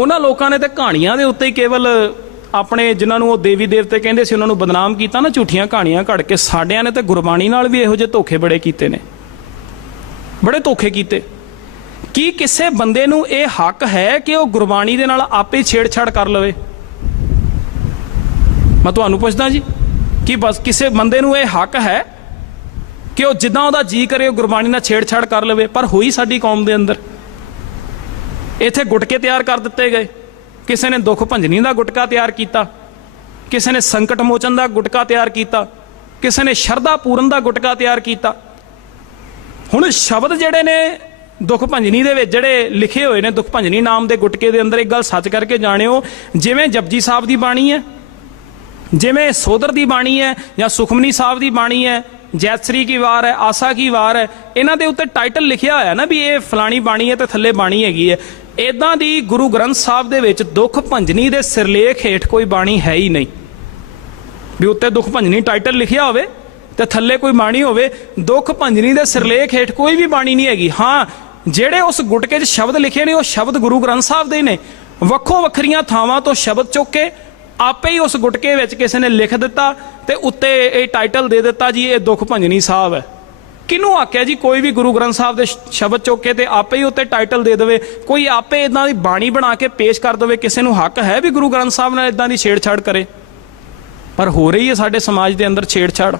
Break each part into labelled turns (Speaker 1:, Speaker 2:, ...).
Speaker 1: ਉਹਨਾਂ ਲੋਕਾਂ ਨੇ ਤੇ ਕਹਾਣੀਆਂ ਦੇ ਉੱਤੇ ਹੀ ਕੇਵਲ ਆਪਣੇ ਜਿਨ੍ਹਾਂ ਨੂੰ ਉਹ ਦੇਵੀ ਦੇਵਤੇ ਕਹਿੰਦੇ ਸੀ, ਉਹਨਾਂ ਨੂੰ ਬਦਨਾਮ ਕੀਤਾ ਨਾ, ਝੂਠੀਆਂ ਕਹਾਣੀਆਂ ਘੜ ਕੇ ਸਾਡਿਆਂ ਨੇ ਤੇ ਗੁਰਬਾਣੀ ਨਾਲ ਵੀ ਇਹੋ ਜਿਹੇ ਧੋਖੇ ਬੜੇ ਕੀਤੇ ਨੇ। ਬੜੇ ਧੋਖੇ ਕੀਤੇ। ਕੀ ਕਿਸੇ ਬੰਦੇ ਨੂੰ ਇਹ ਹੱਕ ਹੈ ਕਿ ਉਹ ਗੁਰਬਾਣੀ ਦੇ ਨਾਲ ਆਪੇ ਛੇੜਛਾੜ ਕਰ ਲਵੇ? ਮੈਂ ਤੁਹਾਨੂੰ ਪੁੱਛਦਾ ਜੀ, ਕਿ ਬਸ ਕਿਸੇ ਬੰਦੇ ਨੂੰ ਇਹ ਹੱਕ ਹੈ ਕਿ ਉਹ ਜਿੱਦਾਂ ਉਹਦਾ ਜੀ ਕਰੇ, ਉਹ ਗੁਰਬਾਣੀ ਨਾਲ ਛੇੜਛਾੜ ਕਰ ਲਵੇ? ਪਰ ਹੋਈ ਸਾਡੀ ਕੌਮ ਦੇ ਅੰਦਰ। ਇੱਥੇ ਗੁਟਕੇ ਤਿਆਰ ਕਰ ਦਿੱਤੇ ਗਏ। ਕਿਸੇ ਨੇ ਦੁੱਖ ਭੰਜਨੀ ਦਾ ਗੁਟਕਾ ਤਿਆਰ ਕੀਤਾ। ਕਿਸੇ ਨੇ ਸੰਕਟ ਮੋਚਨ ਦਾ ਗੁਟਕਾ ਤਿਆਰ ਕੀਤਾ। ਕਿਸੇ ਨੇ ਸ਼ਰਧਾ ਪੂਰਨ ਦਾ ਗੁਟਕਾ ਤਿਆਰ ਕੀਤਾ। ਹੁਣ ਸ਼ਬਦ ਜਿਹੜੇ ਨੇ ਦੁੱਖ ਭੰਜਨੀ ਦੇ ਵਿੱਚ ਜਿਹੜੇ ਲਿਖੇ ਹੋਏ ਨੇ, ਦੁੱਖ ਭੰਜਨੀ ਨਾਮ ਦੇ ਗੁਟਕੇ ਦੇ ਅੰਦਰ ਇੱਕ ਗੱਲ ਸੱਚ ਕਰਕੇ ਜਾਣਿਓ, ਜਿਵੇਂ ਜਪਜੀ ਸਾਹਿਬ ਦੀ ਬਾਣੀ ਹੈ, ਜਿਵੇਂ ਸੋਦਰ ਦੀ ਬਾਣੀ ਹੈ ਜਾਂ ਸੁਖਮਨੀ ਸਾਹਿਬ ਦੀ ਬਾਣੀ ਹੈ, ਜੈਤਸਰੀ ਕੀ ਵਾਰ ਹੈ, ਆਸਾ ਕੀ ਵਾਰ ਹੈ, ਇਹਨਾਂ ਦੇ ਉੱਤੇ ਟਾਈਟਲ ਲਿਖਿਆ ਹੋਇਆ ਨਾ ਵੀ ਇਹ ਫਲਾਣੀ ਬਾਣੀ ਹੈ ਤੇ ਥੱਲੇ ਬਾਣੀ ਹੈਗੀ ਹੈ। ਇਦਾਂ ਦੀ ਗੁਰੂ ਗ੍ਰੰਥ ਸਾਹਿਬ ਦੇ ਵਿੱਚ ਦੁੱਖ ਭੰਜਨੀ ਦੇ ਸਿਰਲੇਖ ਹੇਠ ਕੋਈ ਬਾਣੀ ਹੈ ਹੀ ਨਹੀਂ। ਵੀ ਉੱਤੇ ਦੁੱਖ ਭੰਜਨੀ ਟਾਈਟਲ ਲਿਖਿਆ ਹੋਵੇ ਤੇ ਥੱਲੇ ਕੋਈ ਬਾਣੀ ਹੋਵੇ, ਦੁੱਖ ਭੰਜਨੀ ਦੇ ਸਿਰਲੇਖ ਹੇਠ ਕੋਈ ਵੀ ਬਾਣੀ ਨਹੀਂ ਹੈਗੀ। ਹਾਂ, ਜਿਹੜੇ ਉਸ ਗੁਟਕੇ 'ਚ ਸ਼ਬਦ ਲਿਖੇ ਨੇ, ਉਹ ਸ਼ਬਦ ਗੁਰੂ ਗ੍ਰੰਥ ਸਾਹਿਬ ਦੇ ਹੀ ਨੇ। ਵੱਖੋ ਵੱਖਰੀਆਂ ਥਾਵਾਂ ਤੋਂ ਸ਼ਬਦ ਚੁੱਕ ਕੇ ਆਪੇ ਹੀ ਉਸ ਗੁਟਕੇ ਵਿੱਚ ਕਿਸੇ ਨੇ ਲਿਖ ਦਿੱਤਾ ਤੇ ਉੱਤੇ ਇਹ ਟਾਈਟਲ ਦੇ ਦਿੱਤਾ ਜੀ, ਇਹ ਦੁੱਖ ਭੰਜਨੀ ਸਾਹਿਬ ਹੈ। ਕਿਹਨੂੰ ਆਖਿਆ ਜੀ? ਕੋਈ ਵੀ ਗੁਰੂ ਗ੍ਰੰਥ ਸਾਹਿਬ ਦੇ ਸ਼ਬਦ ਚੁੱਕ ਕੇ ਤੇ ਆਪੇ ਹੀ ਉੱਤੇ ਟਾਈਟਲ ਦੇ ਦੇਵੇ। ਕੋਈ ਆਪੇ ਇਦਾਂ ਦੀ ਬਾਣੀ ਬਣਾ ਕੇ ਪੇਸ਼ ਕਰ ਦੇਵੇ, ਕਿਸੇ ਨੂੰ ਹੱਕ ਹੈ ਵੀ ਗੁਰੂ ਗ੍ਰੰਥ ਸਾਹਿਬ ਨਾਲ ਇਦਾਂ ਦੀ ਛੇੜਛਾੜ ਕਰੇ? ਪਰ ਹੋ ਰਹੀ ਹੈ ਸਾਡੇ ਸਮਾਜ ਦੇ ਅੰਦਰ ਛੇੜਛਾੜ।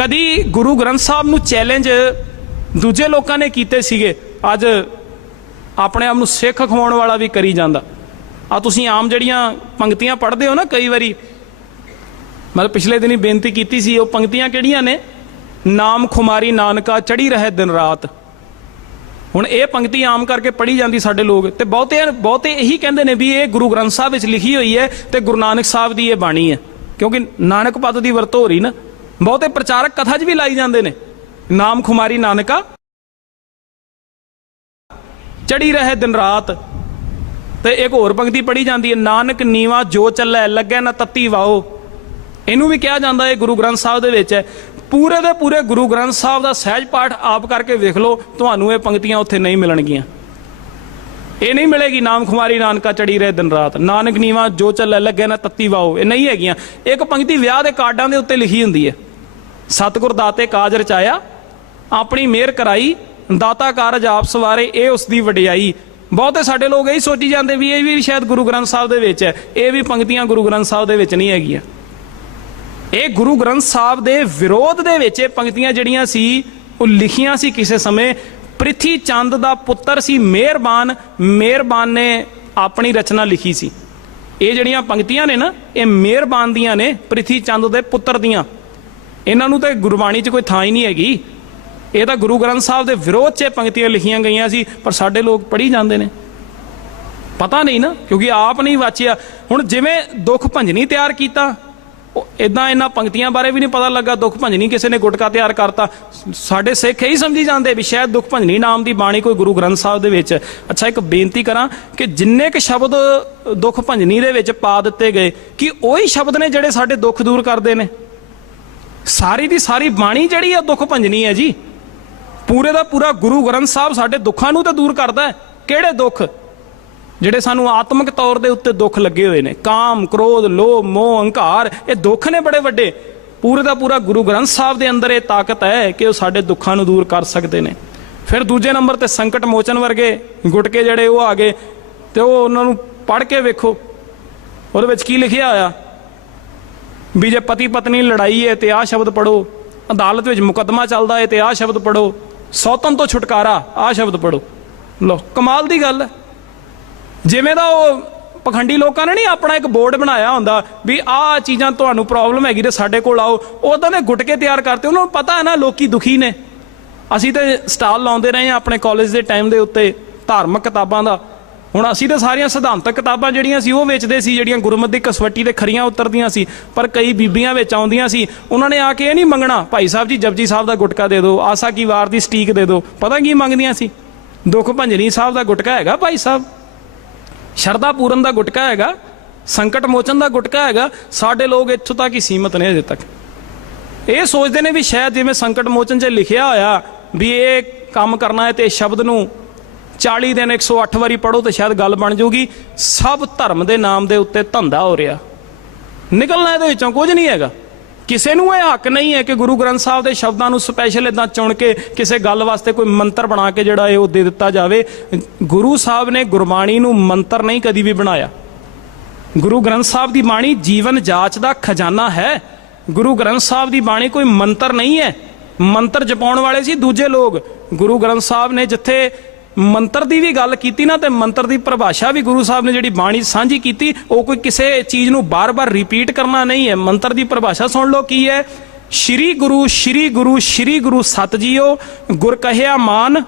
Speaker 1: ਕਦੀ ਗੁਰੂ ਗ੍ਰੰਥ ਸਾਹਿਬ ਨੂੰ ਚੈਲੰਜ ਦੂਜੇ ਲੋਕਾਂ ਨੇ ਕੀਤੇ ਸੀਗੇ, ਅੱਜ ਆਪਣੇ ਆਪ ਨੂੰ ਸਿੱਖ ਖਵਾਉਣ ਵਾਲਾ ਵੀ ਕਰੀ ਜਾਂਦਾ। ਆ ਤੁਸੀਂ ਆਮ ਜਿਹੜੀਆਂ ਪੰਕਤੀਆਂ ਪੜ੍ਹਦੇ ਹੋ ਨਾ ਕਈ ਵਾਰੀ, ਮਤਲਬ ਪਿਛਲੇ ਦਿਨੀ ਬੇਨਤੀ ਕੀਤੀ ਸੀ, ਉਹ ਪੰਕਤੀਆਂ ਕਿਹੜੀਆਂ ਨੇ? ਨਾਮ ਖੁਮਾਰੀ ਨਾਨਕਾ ਚੜੀ ਰਹੇ ਦਿਨ ਰਾਤ। ਹੁਣ ਇਹ ਪੰਕਤੀ ਆਮ ਕਰਕੇ ਪੜ੍ਹੀ ਜਾਂਦੀ ਸਾਡੇ ਲੋਕ ਤੇ ਬਹੁਤੇ ਬਹੁਤੇ ਇਹੀ ਕਹਿੰਦੇ ਨੇ ਵੀ ਇਹ ਗੁਰੂ ਗ੍ਰੰਥ ਸਾਹਿਬ ਵਿੱਚ ਲਿਖੀ ਹੋਈ ਹੈ ਤੇ ਗੁਰੂ ਨਾਨਕ ਸਾਹਿਬ ਦੀ ਇਹ ਬਾਣੀ ਹੈ। ਕਿਉਂਕਿ ਨਾਨਕ ਪਦ ਦੀ ਵਰਤੋਂ ਹੋ ਰਹੀ ਨਾ, ਬਹੁਤੇ ਪ੍ਰਚਾਰਕ ਕਥਾ 'ਚ ਵੀ ਲਾਈ ਜਾਂਦੇ ਨੇ। ਨਾਮ ਖੁਮਾਰੀ ਨਾਨਕਾ ਚੜੀ ਰਹੇ ਦਿਨ ਰਾਤ। ਤੇ ਇੱਕ ਹੋਰ ਪੰਕਤੀ ਪੜ੍ਹੀ ਜਾਂਦੀ ਹੈ, ਨਾਨਕ ਨੀਵਾ ਜੋ ਚੱਲੈ, ਲੱਗੈ ਨਾ ਤੱਤੀ ਵਾਓ। ਇਹਨੂੰ ਵੀ ਕਿਹਾ ਜਾਂਦਾ ਹੈ ਗੁਰੂ ਗ੍ਰੰਥ ਸਾਹਿਬ ਦੇ ਵਿੱਚ ਹੈ। ਪੂਰੇ ਦੇ ਪੂਰੇ ਗੁਰੂ ਗ੍ਰੰਥ ਸਾਹਿਬ ਦਾ ਸਹਿਜ ਪਾਠ ਆਪ ਕਰਕੇ ਵੇਖ ਲਓ, ਤੁਹਾਨੂੰ ਇਹ ਪੰਕਤੀਆਂ ਉੱਥੇ ਨਹੀਂ ਮਿਲਣਗੀਆਂ। ਇਹ ਨਹੀਂ ਮਿਲੇਗੀ ਨਾਮ ਖੁਮਾਰੀ ਨਾਨਕਾ ਚੜੀ ਰਹੇ ਦਿਨ ਰਾਤ। ਨਾਨਕ ਨੀਵਾ ਜੋ ਚੱਲ ਲੱਗੇ ਨਾ ਤੱਤੀ ਵਾਓ। ਇਹ ਨਹੀਂ ਹੈਗੀਆਂ। ਇੱਕ ਪੰਕਤੀ ਵਿਆਹ ਦੇ ਕਾਰਡਾਂ ਦੇ ਉੱਤੇ ਲਿਖੀ ਹੁੰਦੀ ਹੈ। ਸਤਿਗੁਰ ਦਾਤੇ ਕਾਜ ਰਚਾਇਆ, ਆਪਣੀ ਮਿਹਰ ਕਰਾਈ, ਦਾਤਾ ਕਾਰਜ ਆਪ ਸਵਾਰੇ, ਇਹ ਉਸ ਦੀ ਵਡਿਆਈ। ਬਹੁਤੇ ਸਾਡੇ ਲੋਕ ਇਹੀ ਸੋਚੀ ਜਾਂਦੇ ਵੀ ਇਹ ਵੀ ਸ਼ਾਇਦ ਗੁਰੂ ਗ੍ਰੰਥ ਸਾਹਿਬ ਦੇ ਵਿੱਚ ਹੈ। ਇਹ ਵੀ ਪੰਕਤੀਆਂ ਗੁਰੂ ਗ੍ਰੰਥ ਸਾਹਿਬ ਦੇ ਵਿੱਚ ਨਹੀਂ ਹੈਗੀਆਂ। ਇਹ ਗੁਰੂ ਗ੍ਰੰਥ ਸਾਹਿਬ ਦੇ ਵਿਰੋਧ ਦੇ ਵਿੱਚ ਇਹ ਪੰਕਤੀਆਂ ਜਿਹੜੀਆਂ ਸੀ, ਉਹ ਲਿਖੀਆਂ ਸੀ ਕਿਸੇ ਸਮੇਂ। ਪ੍ਰਿਥੀ ਚੰਦ ਦਾ ਪੁੱਤਰ ਸੀ ਮਿਹਰਬਾਨ। ਮਿਹਰਬਾਨ ਨੇ ਆਪਣੀ ਰਚਨਾ ਲਿਖੀ ਸੀ। ਇਹ ਜਿਹੜੀਆਂ ਪੰਕਤੀਆਂ ਨੇ ਨਾ, ਇਹ ਮਿਹਰਬਾਨ ਦੀਆਂ ਨੇ, ਪ੍ਰਿਥੀ ਚੰਦ ਦੇ ਪੁੱਤਰ ਦੀਆਂ। ਇਹਨਾਂ ਨੂੰ ਤਾਂ ਗੁਰਬਾਣੀ 'ਚ ਕੋਈ ਥਾਂ ਹੀ ਨਹੀਂ ਹੈਗੀ। ਇਹ ਤਾਂ ਗੁਰੂ ਗ੍ਰੰਥ ਸਾਹਿਬ ਦੇ ਵਿਰੋਧ 'ਚ ਇਹ ਪੰਕਤੀਆਂ ਲਿਖੀਆਂ ਗਈਆਂ ਸੀ, ਪਰ ਸਾਡੇ ਲੋਕ ਪੜ੍ਹੀ ਜਾਂਦੇ ਨੇ। ਪਤਾ ਨਹੀਂ ਨਾ, ਕਿਉਂਕਿ ਆਪ ਨਹੀਂ ਵਾਚਿਆ। ਹੁਣ ਜਿਵੇਂ ਦੁੱਖ ਭੰਜਨੀ ਤਿਆਰ ਕੀਤਾ ਇਦਾਂ ਇਹਨਾਂ ਪੰਕਤੀਆਂ ਬਾਰੇ ਵੀ ਨਹੀਂ ਪਤਾ ਲੱਗਾ, ਦੁੱਖ ਭੰਜਨੀ ਕਿਸੇ ਨੇ ਗੁਟਕਾ ਤਿਆਰ ਕਰਤਾ। ਸਾਡੇ ਸਿੱਖ ਇਹੀ ਸਮਝੀ ਜਾਂਦੇ ਵੀ ਸ਼ਾਇਦ ਦੁੱਖ ਭੰਜਨੀ ਨਾਮ ਦੀ ਬਾਣੀ ਕੋਈ ਗੁਰੂ ਗ੍ਰੰਥ ਸਾਹਿਬ ਦੇ ਵਿੱਚ। ਅੱਛਾ, ਇੱਕ ਬੇਨਤੀ ਕਰਾਂ ਕਿ ਜਿੰਨੇ ਕ ਸ਼ਬਦ ਦੁੱਖ ਭੰਜਨੀ ਦੇ ਵਿੱਚ ਪਾ ਦਿੱਤੇ ਗਏ, ਕਿ ਉਹੀ ਸ਼ਬਦ ਨੇ ਜਿਹੜੇ ਸਾਡੇ ਦੁੱਖ ਦੂਰ ਕਰਦੇ ਨੇ। ਸਾਰੀ ਦੀ ਸਾਰੀ ਬਾਣੀ ਜਿਹੜੀ ਆ ਦੁੱਖ ਭੰਜਨੀ ਹੈ ਜੀ, ਪੂਰੇ ਦਾ ਪੂਰਾ ਗੁਰੂ ਗ੍ਰੰਥ ਸਾਹਿਬ ਸਾਡੇ ਦੁੱਖਾਂ ਨੂੰ ਤਾਂ ਦੂਰ ਕਰਦਾ ਹੈ। ਕਿਹੜੇ ਦੁੱਖ? ਜਿਹੜੇ ਸਾਨੂੰ ਆਤਮਿਕ ਤੌਰ ਦੇ ਉੱਤੇ ਦੁੱਖ ਲੱਗੇ ਹੋਏ ਨੇ, ਕਾਮ, ਕ੍ਰੋਧ, ਲੋਭ, ਮੋਹ, ਹੰਕਾਰ, ਇਹ ਦੁੱਖ ਨੇ ਬੜੇ ਵੱਡੇ। ਪੂਰੇ ਦਾ ਪੂਰਾ ਗੁਰੂ ਗ੍ਰੰਥ ਸਾਹਿਬ ਦੇ ਅੰਦਰ ਇਹ ਤਾਕਤ ਹੈ ਕਿ ਉਹ ਸਾਡੇ ਦੁੱਖਾਂ ਨੂੰ ਦੂਰ ਕਰ ਸਕਦੇ ਨੇ। ਫਿਰ ਦੂਜੇ ਨੰਬਰ ਤੇ ਸੰਕਟ ਮੋਚਨ ਵਰਗੇ ਗੁਟਕੇ ਜਿਹੜੇ ਉਹ ਆ ਗਏ ਤੇ ਉਹ ਉਹਨਾਂ ਨੂੰ ਪੜ੍ਹ ਕੇ ਵੇਖੋ। ਉਹਦੇ ਵਿੱਚ ਕੀ ਲਿਖਿਆ ਹੋਇਆ? ਵੀ ਜੇ ਪਤੀ ਪਤਨੀ ਲੜਾਈ ਹੈ ਤੇ ਆਹ ਸ਼ਬਦ ਪੜੋ ਅਦਾਲਤ ਵਿੱਚ ਮੁਕੱਦਮਾ ਚੱਲਦਾ ਹੈ ਤੇ ਆਹ ਸ਼ਬਦ ਪੜੋ ਸੌਤਨ ਤੋਂ ਛੁਟਕਾਰਾ, ਆਹ ਸ਼ਬਦ ਪੜੋ ਲੋ ਕਮਾਲ ਦੀ ਗੱਲ ਹੈ। ਜਿਵੇਂ ਦਾ ਉਹ ਪਖੰਡੀ ਲੋਕਾਂ ਨੇ ਨਹੀਂ ਆਪਣਾ ਇੱਕ ਬੋਰਡ ਬਣਾਇਆ ਹੁੰਦਾ ਵੀ ਆਹ ਚੀਜ਼ਾਂ ਤੁਹਾਨੂੰ ਪ੍ਰੋਬਲਮ ਹੈਗੀ ਤੇ ਸਾਡੇ ਕੋਲ ਆਓ ਉਦਾਂ ਦੇ ਗੁਟਕੇ ਤਿਆਰ ਕਰਤੇ, ਉਹਨਾਂ ਨੂੰ ਪਤਾ ਹੈ ਨਾ ਲੋਕੀ ਦੁਖੀ ਨੇ। ਅਸੀਂ ਤੇ ਸਟਾਲ ਲਾਉਂਦੇ ਰਹੇ ਹਾਂ ਆਪਣੇ ਕਾਲਜ ਦੇ ਟਾਈਮ ਦੇ ਉੱਤੇ ਧਾਰਮਿਕ ਕਿਤਾਬਾਂ ਦਾ। ਹੁਣ ਅਸੀਂ ਤਾਂ ਸਾਰੀਆਂ ਸਿਧਾਂਤਕ ਕਿਤਾਬਾਂ ਜਿਹੜੀਆਂ ਸੀ, ਉਹ ਵੇਚਦੇ ਸੀ, ਜਿਹੜੀਆਂ ਗੁਰਮਤਿ ਦੀ ਕਸਵੱਟੀ ਤੇ ਖਰੀਆਂ ਉਤਰਦੀਆਂ ਸੀ, ਪਰ ਕਈ ਬੀਬੀਆਂ ਵਿੱਚ ਆਉਂਦੀਆਂ ਸੀ। ਉਹਨਾਂ ਨੇ ਆ ਕੇ ਇਹ ਨਹੀਂ ਮੰਗਣਾ, ਭਾਈ ਸਾਹਿਬ ਜੀ, ਜਪਜੀ ਸਾਹਿਬ ਦਾ ਗੁਟਕਾ ਦੇ ਦਿਓ, ਆਸਾ ਕੀ ਵਾਰ ਦੀ ਸਟੀਕ ਦੇ ਦਿਓ। ਪਤਾ ਕੀ ਮੰਗਦੀਆਂ ਸੀ? ਦੁੱਖ ਭੰਜਨੀ ਸਾਹਿਬ ਦਾ ਗੁਟਕਾ ਹੈਗਾ ਭਾਈ ਸਾਹਿਬ। ਸ਼ਰਧਾ ਪੂਰਨ ਦਾ ਗੁਟਕਾ ਹੈਗਾ, ਸੰਕਟ ਮੋਚਨ ਦਾ ਗੁਟਕਾ ਹੈਗਾ, ਸਾਡੇ ਲੋਕ ਇੱਥੋਂ ਤੱਕ ਹੀ ਸੀਮਤ ਨੇ ਅਜੇ ਤੱਕ। ਇਹ ਸੋਚਦੇ ਨੇ ਵੀ ਸ਼ਾਇਦ ਜਿਵੇਂ ਸੰਕਟ ਮੋਚਨ 'ਚ ਲਿਖਿਆ ਹੋਇਆ ਵੀ ਇਹ ਕੰਮ ਕਰਨਾ ਹੈ ਤੇ ਇਸ ਸ਼ਬਦ ਨੂੰ 40 ਦਿਨ 108 ਵਾਰੀ ਪੜੋ ਤੇ ਸ਼ਾਇਦ ਗੱਲ ਬਣ ਜਾਊਗੀ। ਸਭ ਧਰਮ ਦੇ ਨਾਮ ਦੇ ਉੱਤੇ ਧੰਦਾ ਹੋ ਰਿਹਾ। ਨਿਕਲਣਾ ਇਹਦੇ ਵਿੱਚੋਂ ਕੁਝ ਨਹੀਂ ਹੈਗਾ। ਕਿਸੇ ਨੂੰ ਇਹ ਹੱਕ ਨਹੀਂ ਹੈ ਕਿ ਗੁਰੂ ਗ੍ਰੰਥ ਸਾਹਿਬ ਦੇ ਸ਼ਬਦਾਂ ਨੂੰ ਸਪੈਸ਼ਲ ਇਦਾਂ ਚੁਣ ਕੇ ਕਿਸੇ ਗੱਲ ਵਾਸਤੇ ਕੋਈ ਮੰਤਰ ਬਣਾ ਕੇ ਜਿਹੜਾ ਇਹ ਉਹ ਦੇ ਦਿੱਤਾ ਜਾਵੇ। ਗੁਰੂ ਸਾਹਿਬ ਨੇ ਗੁਰਬਾਣੀ ਨੂੰ ਮੰਤਰ ਨਹੀਂ ਕਦੀ ਵੀ ਬਣਾਇਆ। ਗੁਰੂ ਗ੍ਰੰਥ ਸਾਹਿਬ ਦੀ ਬਾਣੀ ਜੀਵਨ ਜਾਚ ਦਾ ਖਜ਼ਾਨਾ ਹੈ। ਗੁਰੂ ਗ੍ਰੰਥ ਸਾਹਿਬ ਦੀ ਬਾਣੀ ਕੋਈ ਮੰਤਰ ਨਹੀਂ ਹੈ। ਮੰਤਰ ਜਪਾਉਣ ਵਾਲੇ ਸੀ ਦੂਜੇ ਲੋਕ। ਗੁਰੂ ਗ੍ਰੰਥ ਸਾਹਿਬ ਨੇ ਜਿੱਥੇ ਮੰਤਰ ਦੀ ਵੀ ਗੱਲ ਕੀਤੀ ਨਾ ਤੇ ਮੰਤਰ ਦੀ ਪਰਿਭਾਸ਼ਾ ਵੀ ਗੁਰੂ ਸਾਹਿਬ ਨੇ ਜਿਹੜੀ ਬਾਣੀ ਸਾਂਝੀ ਕੀਤੀ, ਉਹ ਕੋਈ ਕਿਸੇ ਚੀਜ਼ ਨੂੰ ਬਾਰ-ਬਾਰ ਰਿਪੀਟ ਕਰਨਾ ਨਹੀਂ ਹੈ। ਮੰਤਰ ਦੀ ਪਰਿਭਾਸ਼ਾ ਸੁਣ ਲਓ ਕੀ ਹੈ। ਸ਼੍ਰੀ ਗੁਰੂ ਸ਼੍ਰੀ ਗੁਰੂ ਸ਼੍ਰੀ ਗੁਰੂ ਸਤ ਜੀਓ ਗੁਰ ਕਹਿਆ ਮਾਨ,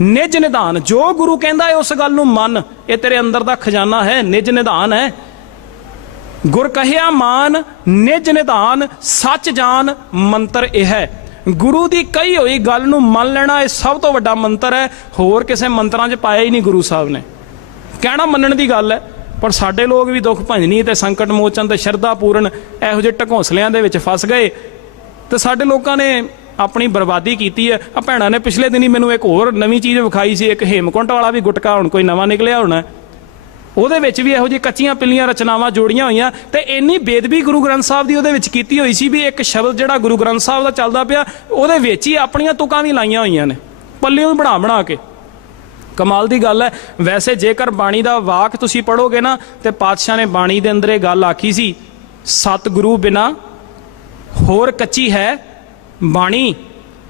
Speaker 1: ਨਿਜ ਨਿਧਾਨ। ਜੋ ਗੁਰੂ ਕਹਿੰਦਾ ਹੈ ਉਸ ਗੱਲ ਨੂੰ ਮੰਨ। ਇਹ ਤੇਰੇ ਅੰਦਰ ਦਾ ਖਜ਼ਾਨਾ ਹੈ, ਨਿਜ ਨਿਧਾਨ ਹੈ। ਗੁਰ ਕਹਿਆ ਮਾਨ, ਨਿਜ ਨਿਧਾਨ, ਸੱਚ ਜਾਨ, ਮੰਤਰ ਇਹ ਹੈ। ਗੁਰੂ ਦੀ ਕਹੀ ਹੋਈ ਗੱਲ ਨੂੰ ਮੰਨ ਲੈਣਾ ਇਹ ਸਭ ਤੋਂ ਵੱਡਾ ਮੰਤਰ ਹੈ। ਹੋਰ ਕਿਸੇ ਮੰਤਰਾਂ 'ਚ ਪਾਇਆ ਹੀ ਨਹੀਂ ਗੁਰੂ ਸਾਹਿਬ ਨੇ। ਕਹਿਣਾ ਮੰਨਣ ਦੀ ਗੱਲ ਹੈ, ਪਰ ਸਾਡੇ ਲੋਕ ਵੀ ਦੁੱਖ ਭੰਜਨੀ ਤੇ ਸੰਕਟ ਮੋਚਨ ਤੇ ਸ਼ਰਧਾ ਪੂਰਨ ਇਹੋ ਜਿਹੇ ਢਕੌਂਸਲਿਆਂ ਦੇ ਵਿੱਚ ਫਸ ਗਏ ਤੇ ਸਾਡੇ ਲੋਕਾਂ ਨੇ ਆਪਣੀ ਬਰਬਾਦੀ ਕੀਤੀ ਹੈ। ਆ ਭੈਣਾਂ ਨੇ ਪਿਛਲੇ ਦਿਨੀ ਮੈਨੂੰ ਇੱਕ ਹੋਰ ਨਵੀਂ ਚੀਜ਼ ਵਿਖਾਈ ਸੀ, ਇੱਕ ਹੇਮਕੁੰਟ ਵਾਲਾ ਵੀ ਗੁਟਕਾ, ਹੁਣ ਕੋਈ ਨਵਾਂ ਨਿਕਲਿਆ ਹੋਣਾ। ਉਹਦੇ ਵਿੱਚ ਵੀ ਇਹੋ ਜਿਹੀ ਕੱਚੀਆਂ ਪਿੱਲੀਆਂ ਰਚਨਾਵਾਂ ਜੋੜੀਆਂ ਹੋਈਆਂ ਤੇ ਇੰਨੀ ਬੇਦਬੀ ਗੁਰੂ ਗ੍ਰੰਥ ਸਾਹਿਬ ਦੀ ਉਹਦੇ ਵਿੱਚ ਕੀਤੀ ਹੋਈ ਸੀ ਵੀ ਇੱਕ ਸ਼ਬਦ ਜਿਹੜਾ ਗੁਰੂ ਗ੍ਰੰਥ ਸਾਹਿਬ ਦਾ ਚੱਲਦਾ ਪਿਆ, ਉਹਦੇ ਵਿੱਚ ਹੀ ਆਪਣੀਆਂ ਤੁਕਾਂ ਵੀ ਲਾਈਆਂ ਹੋਈਆਂ ਨੇ, ਪੱਲਿਓਂ ਬਣਾ ਬਣਾ ਕੇ। ਕਮਾਲ ਦੀ ਗੱਲ ਹੈ। ਵੈਸੇ ਜੇਕਰ ਬਾਣੀ ਦਾ ਵਾਕ ਤੁਸੀਂ ਪੜੋਗੇ ਨਾ, ਤੇ ਪਾਤਸ਼ਾਹ ਨੇ ਬਾਣੀ ਦੇ ਅੰਦਰ ਇਹ ਗੱਲ ਆਖੀ ਸੀ, ਸਤਿਗੁਰੂ ਬਿਨਾ ਹੋਰ ਕੱਚੀ ਹੈ ਬਾਣੀ।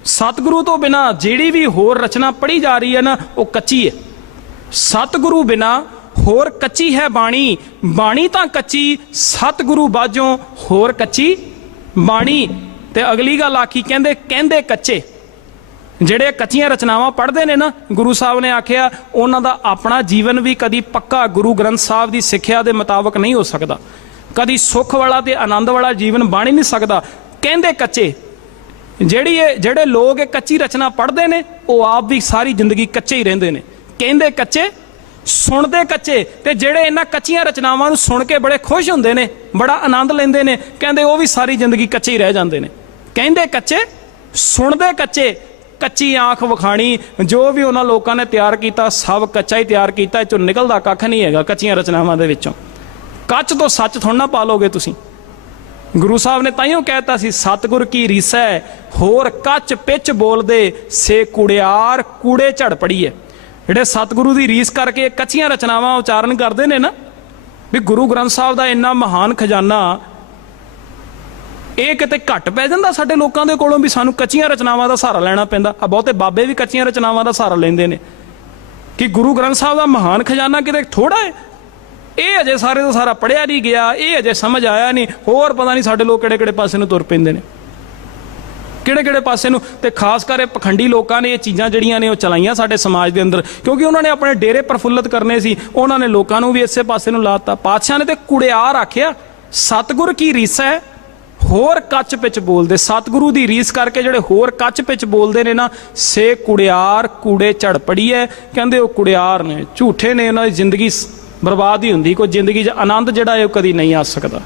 Speaker 1: ਸਤਿਗੁਰੂ ਤੋਂ ਬਿਨਾ ਜਿਹੜੀ ਵੀ ਹੋਰ ਰਚਨਾ ਪੜ੍ਹੀ ਜਾ ਰਹੀ ਹੈ ਨਾ, ਉਹ ਕੱਚੀ ਹੈ। ਸਤਿਗੁਰੂ ਬਿਨਾ ਹੋਰ ਕੱਚੀ ਹੈ ਬਾਣੀ। ਬਾਣੀ ਤਾਂ ਕੱਚੀ, ਸਤਿਗੁਰੂ ਬਾਝੋਂ ਹੋਰ ਕੱਚੀ ਬਾਣੀ। ਤੇ ਅਗਲੀ ਗੱਲ ਆਖੀ ਕਹਿੰਦੇ? ਕਹਿੰਦੇ ਕੱਚੇ। ਜਿਹੜੇ ਕੱਚੀਆਂ ਰਚਨਾਵਾਂ ਪੜ੍ਹਦੇ ਨੇ ਨਾ, ਗੁਰੂ ਸਾਹਿਬ ਨੇ ਆਖਿਆ, ਉਹਨਾਂ ਦਾ ਆਪਣਾ ਜੀਵਨ ਵੀ ਕਦੀ ਪੱਕਾ ਗੁਰੂ ਗ੍ਰੰਥ ਸਾਹਿਬ ਦੀ ਸਿੱਖਿਆ ਦੇ ਮੁਤਾਬਕ ਨਹੀਂ ਹੋ ਸਕਦਾ। ਕਦੀ ਸੁੱਖ ਵਾਲਾ ਤੇ ਆਨੰਦ ਵਾਲਾ ਜੀਵਨ ਬਣ ਹੀ ਨਹੀਂ ਸਕਦਾ। ਕਹਿੰਦੇ ਕੱਚੇ। ਜਿਹੜੀ ਇਹ, ਜਿਹੜੇ ਲੋਕ ਇਹ ਕੱਚੀ ਰਚਨਾ ਪੜ੍ਹਦੇ ਨੇ, ਉਹ ਆਪ ਵੀ ਸਾਰੀ ਜ਼ਿੰਦਗੀ ਕੱਚੇ ਹੀ ਰਹਿੰਦੇ ਨੇ। ਕਹਿੰਦੇ ਕੱਚੇ ਸੁਣਦੇ ਕੱਚੇ ਤੇ ਜਿਹੜੇ ਇਹਨਾਂ ਕੱਚੀਆਂ ਰਚਨਾਵਾਂ ਨੂੰ ਸੁਣ ਕੇ ਬੜੇ ਖੁਸ਼ ਹੁੰਦੇ ਨੇ, ਬੜਾ ਆਨੰਦ ਲੈਂਦੇ ਨੇ, ਕਹਿੰਦੇ ਉਹ ਵੀ ਸਾਰੀ ਜ਼ਿੰਦਗੀ ਕੱਚੇ ਹੀ ਰਹਿ ਜਾਂਦੇ ਨੇ। ਕਹਿੰਦੇ ਕੱਚੇ, ਸੁਣਦੇ ਕੱਚੇ, ਕੱਚੀ ਆਂਖ ਵਿਖਾਣੀ, ਜੋ ਵੀ ਉਹਨਾਂ ਲੋਕਾਂ ਨੇ ਤਿਆਰ ਕੀਤਾ, ਸਭ ਕੱਚਾ ਹੀ ਤਿਆਰ ਕੀਤਾ, ਇਹ ਚੋਂ ਨਿਕਲਦਾ ਕੱਖ ਨਹੀਂ ਹੈਗਾ ਕੱਚੀਆਂ ਰਚਨਾਵਾਂ ਦੇ ਵਿੱਚੋਂ। ਕੱਚ ਤੋਂ ਸੱਚ ਥੋੜਾ ਨਾ ਪਾ ਲੋਗੇ ਤੁਸੀਂ। ਗੁਰੂ ਸਾਹਿਬ ਨੇ ਤਾਈਓ ਕਹਿਤਾ ਸੀ, ਸਤਿਗੁਰ ਕੀ ਰੀਸੈ, ਹੋਰ ਕੱਚ ਪਿੱਚ ਬੋਲਦੇ, ਸੇ ਕੁੜਿਆਰ ਕੂੜੇ ਝੜ ਪੜੀ ਹੈ ਜਿਹੜੇ ਸਤਿਗੁਰੂ ਦੀ ਰੀਸ ਕਰਕੇ ਕੱਚੀਆਂ ਰਚਨਾਵਾਂ ਉਚਾਰਨ ਕਰਦੇ ਨੇ ਨਾ, ਵੀ ਗੁਰੂ ਗ੍ਰੰਥ ਸਾਹਿਬ ਦਾ ਇੰਨਾ ਮਹਾਨ ਖਜ਼ਾਨਾ, ਇਹ ਕਿਤੇ ਘੱਟ ਪੈ ਜਾਂਦਾ ਸਾਡੇ ਲੋਕਾਂ ਦੇ ਕੋਲੋਂ ਵੀ ਸਾਨੂੰ ਕੱਚੀਆਂ ਰਚਨਾਵਾਂ ਦਾ ਸਹਾਰਾ ਲੈਣਾ ਪੈਂਦਾ। ਆ ਬਹੁਤੇ ਬਾਬੇ ਵੀ ਕੱਚੀਆਂ ਰਚਨਾਵਾਂ ਦਾ ਸਹਾਰਾ ਲੈਂਦੇ ਨੇ। ਕਿ ਗੁਰੂ ਗ੍ਰੰਥ ਸਾਹਿਬ ਦਾ ਮਹਾਨ ਖਜ਼ਾਨਾ ਕਿਤੇ ਥੋੜਾ ਹੈ? ਇਹ ਅਜੇ ਸਾਰੇ ਦਾ ਸਾਰਾ ਪੜਿਆ ਨਹੀਂ ਗਿਆ, ਇਹ ਅਜੇ ਸਮਝ ਆਇਆ ਨਹੀਂ, ਹੋਰ ਪਤਾ ਨਹੀਂ ਸਾਡੇ ਲੋਕ ਕਿਹੜੇ ਕਿਹੜੇ ਪਾਸੇ ਨੂੰ ਤੁਰ ਪੈਂਦੇ ਨੇ। ਕਿਹੜੇ ਕਿਹੜੇ ਪਾਸੇ ਨੂੰ? ਤੇ ਖਾਸ ਕਰ ਇਹ ਪਖੰਡੀ ਲੋਕਾਂ ਨੇ ਇਹ ਚੀਜ਼ਾਂ ਜਿਹੜੀਆਂ ਨੇ ਉਹ ਚਲਾਈਆਂ ਸਾਡੇ ਸਮਾਜ ਦੇ ਅੰਦਰ। ਕਿਉਂਕਿ ਉਹਨਾਂ ਨੇ ਆਪਣੇ ਡੇਰੇ ਪ੍ਰਫੁੱਲਤ ਕਰਨੇ ਸੀ। ਉਹਨਾਂ ਨੇ ਲੋਕਾਂ ਨੂੰ ਵੀ ਇਸੇ ਪਾਸੇ ਨੂੰ ਲਾਤਾ। ਪਾਤਸ਼ਾਹ ਨੇ ਤੇ ਕੁੜਿਆਰ ਆਖਿਆ, ਸਤਗੁਰ ਕੀ ਰੀਸ ਹੈ? ਹੋਰ ਕੱਚ ਵਿੱਚ ਬੋਲਦੇ। ਸਤਿਗੁਰੂ ਦੀ ਰੀਸ ਕਰਕੇ ਜਿਹੜੇ ਹੋਰ ਕੱਚ ਵਿੱਚ ਬੋਲਦੇ ਨੇ ਨਾ, ਸੇ ਕੁੜਿਆਰ ਕੂੜੇ ਝੜਪੜੀ ਹੈ। ਕਹਿੰਦੇ ਉਹ ਕੁੜਿਆਰ ਨੇ, ਝੂਠੇ ਨੇ। ਉਹਨਾਂ ਦੀ ਜ਼ਿੰਦਗੀ ਬਰਬਾਦ ਹੀ ਹੁੰਦੀ। ਕੋਈ ਜ਼ਿੰਦਗੀ 'ਚ ਆਨੰਦ ਜਿਹੜਾ ਹੈ ਉਹ ਕਦੀ ਨਹੀਂ ਆ ਸਕਦਾ।